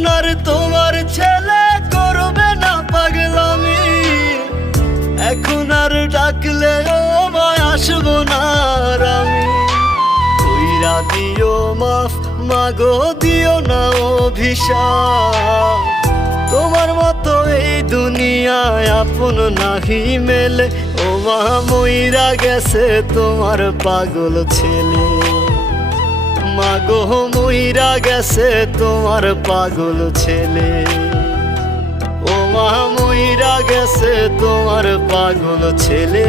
এখন আর তোমার ছেলে করবে না পাগলামি, এখন আর ডাকলে আমায় আসবো না আর আমি। কইরা দিও মাফ মাগো, দিও না অভিশাপ, তোমার মতো এই দুনিয়ায় আপন নাহি মেলে। ও মা মইরা গেছে তোমার পাগল ছেলে, মাগো মইরা গেছে তোমার পাগল ছেলে। ও মা মইরা গেছে তোমার পাগল ছেলে।